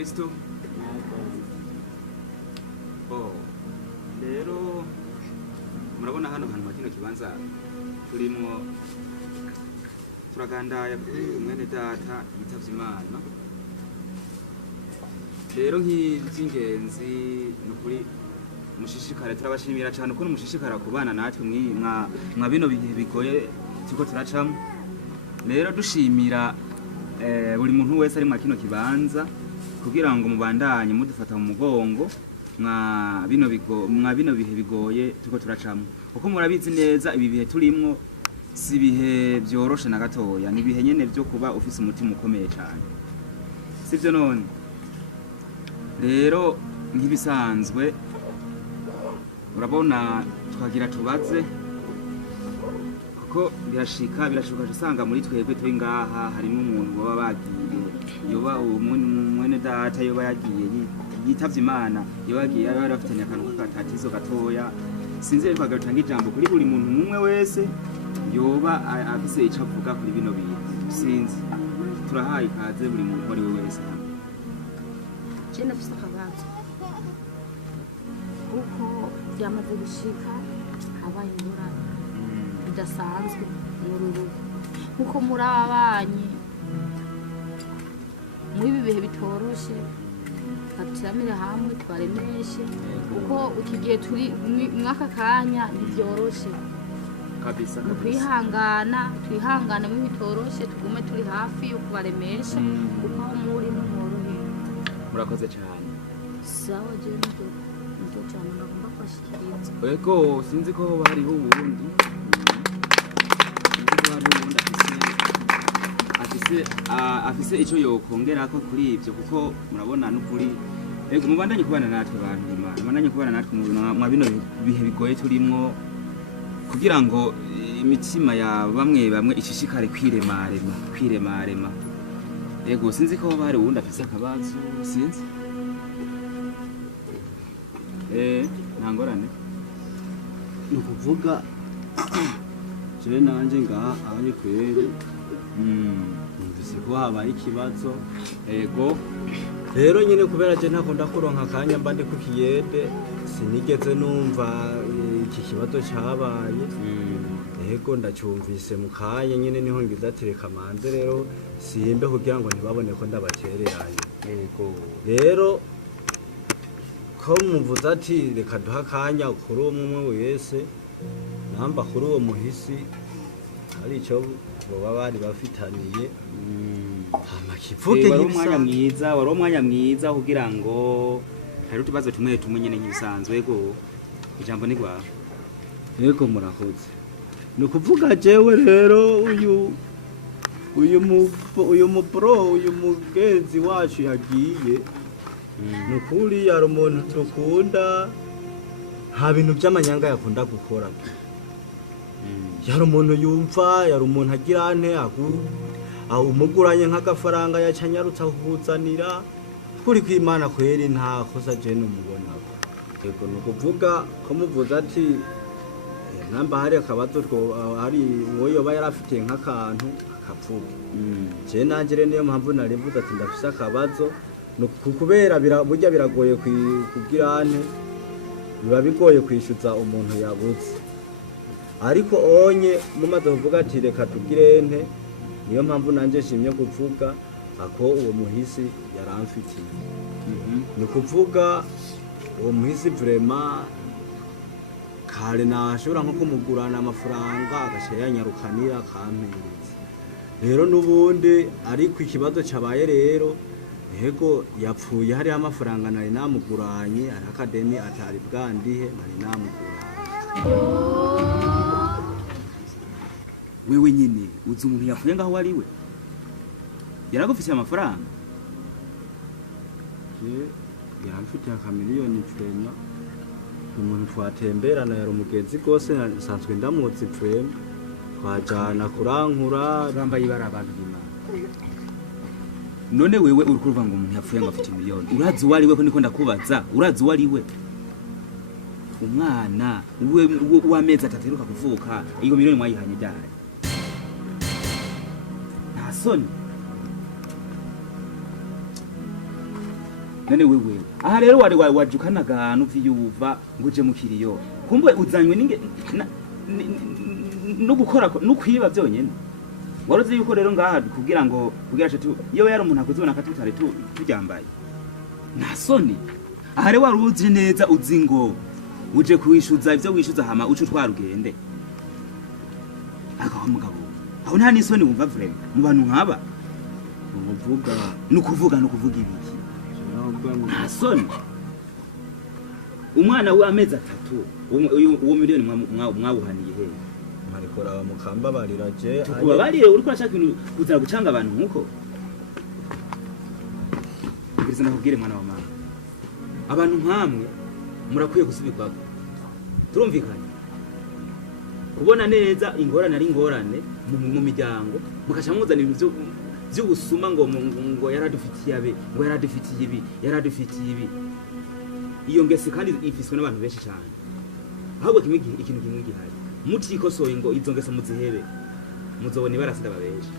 Kristo. Oh. Rero murabona hano hantu makino kibanza turimo turagandaya mwene data yitavye Imana. Rero nk'izingenzi nukuri mushishikare turabashimira cyane uko mushishikara kubana natwe mwa bino bihe bigoye tuko turacamo. Rero dushimira buri muntu wese ari makino kibanza kugira ngo mubandanye mudufata mu mugongo mwa bino bihe bigoye tuko turacamo. Uko murabizi neza ibi bihe turimwo si bihe byoroshe na gatoya, ni bihe nyene byo kuba ufise umutima ukomeye cyane. Sivyo none? Rero nkibisanzwe urabona twagira tubaze kuko birashuka usanga muri twebwe turi ngaha harimo umuntu baba bagiye yoba umwene data yoba yagiye yitavye Imana yoba yagiye yarafitanye akantu k'akatatizo gatoya. Sinzi bagatanga ijambo kuri buri muntu umwe wese yoba afise ico avuga kuri bino bintu. Sinzi turahaye ikaze buri muntu wari we wese. Je nafise akabazo kuko byamaze gushika habaye ingorane bidasanzwe mu rugo kuko muri ababanyi muri ibi bihe bitoroshe baturamire hamwe twaremeshe kuko ukigiye turi mwaka kanya ntibyoroshe kabisa twihangana mu bitoroshe tugume turi hafi yo kubaremesha kuko aho muri mworohewe. Murakoze cyane. Sawa je nito cyane ndagomba kwashikiriza. Ego sinzi ko hariho ubundi afise ico yokongera ko kuri ivyo kuko murabona n'ukuri ego mubandanye kubana natwe bantu Imana mubandanye kubana natwe mu bino bihe bigoye turimwo kugira ngo imitima ya bamwe ishishikare kwiremarema. Ego sinzi ko bari ubundi afise akabazo sinzi. Ntangorane nukuvuga je nanje ngaha abanye kweri numvise ko habaye ikibazo. Ego rero nyine kubera je ntakunda kuronka akanya mba ndi ku kiyede sinigeze numva iki kibazo cyabaye. Ego ndacyumvise mu kanya nyine niho ngize atereka manze rero simbe kugira ngo ntibabone ko ndabatereranye. Ego rero ko muvuze ati reka duha akanya kuri umwe wese namba kuri uwo muhisi hari icyo baba bari bafitaniye amakivuge wari umwanya mwiza kugira ngo hari utubazo tumwe nyene nk'ibisanzwe. Ego ijambo ni gwawe. Ego murakoze ni ukuvuga jewe rero uyu mugenzi wacu yagiye nukuri yari umuntu dukunda nta bintu by'amanyanga yakunda gukora. Yari umuntu yumva yari umuntu agira ante umuguranye nk'agafaranga yacanyarutsa kukuzanira kuri kw'Imana kweri nta kosa je numubona. Ego nukuvuga ko muvuze ati namba hari akabazo hari wowe yoba yarafitiye nk'akantu akavuga. Je nanje niyo mpamvu narimvuze ati ndafise akabazo kubera burya biragoye kugira ante biba bigoye kwishyuza umuntu yabuze ariko onye mumaze kuvuga ati reka tugire ente niyo mpamvu nanje shimye kuvuga ako uwo muhisi yaramfitiye. Ni kuvuga uwo muhisi vraiment kare nashobora nko kumugurana amafaranga agashya yanyarukanira akampereza. Rero nubundi ariko ikibazo cabaye rero ego yapfuye hari amafaranga nari namuguranye ari akademi atari bwandihe nari namuguranye. Wewe nyine uzi umuntu yapfuye ngaho wari we yaragufise amafaranga? Yaramfitiye akamiliyoni frema umuntu twatemberana yari umugenzi gose nasanzwe ndamuzi frema twajana kurankura bambaye ibara abantu b'Imana. None wewe uri kuvuga ngo umuntu yapfuye ngo afite miliyoni urazi wari we ko niko ndakubaza urazi wari we umwana w'amezi 3 aheruka kuvuka iyo miliyoni mwayihanye ryari? Nta soni none wewe aha rero wari wajukana gano vyuva nguje mu kiriyo kumbe uzanywe no gukora no kwiba byonyene waruzi yuko rero ngaha kugira cyo iyo yari umuntu akuzibona katutare tujyambaye nta soni aha rero waruzi neza uzi ngo uje kwishuza ivyo wishuza hama ucu twarugende akaho mugabo aho nta nisoni wumva vrema mu bantu nkaba nukuvuga ibiki nta soni umwana w'amezi 3 uwo miliyoni mwawuhaniye he marikora mukamba bariraje tukubabarire uri kwashaka ibintu kuzana gucanga abantu nkuko ngiriza nakubwire mwana wa mama abantu nkamwe murakwiye gusubirwako turumvikanye kubona neza ingorane ari ingorane mu miryango mukaca muzana ibintu by'ubusuma ngo yaradufitiye abe ngo yaradufitiye ibi iyo ngese kandi ifiswe n'abantu benshi cyane ahubwo ikintu kimwe gihari mucikosoye ngo izo ngese muzihebe muzobona ibarasida babesha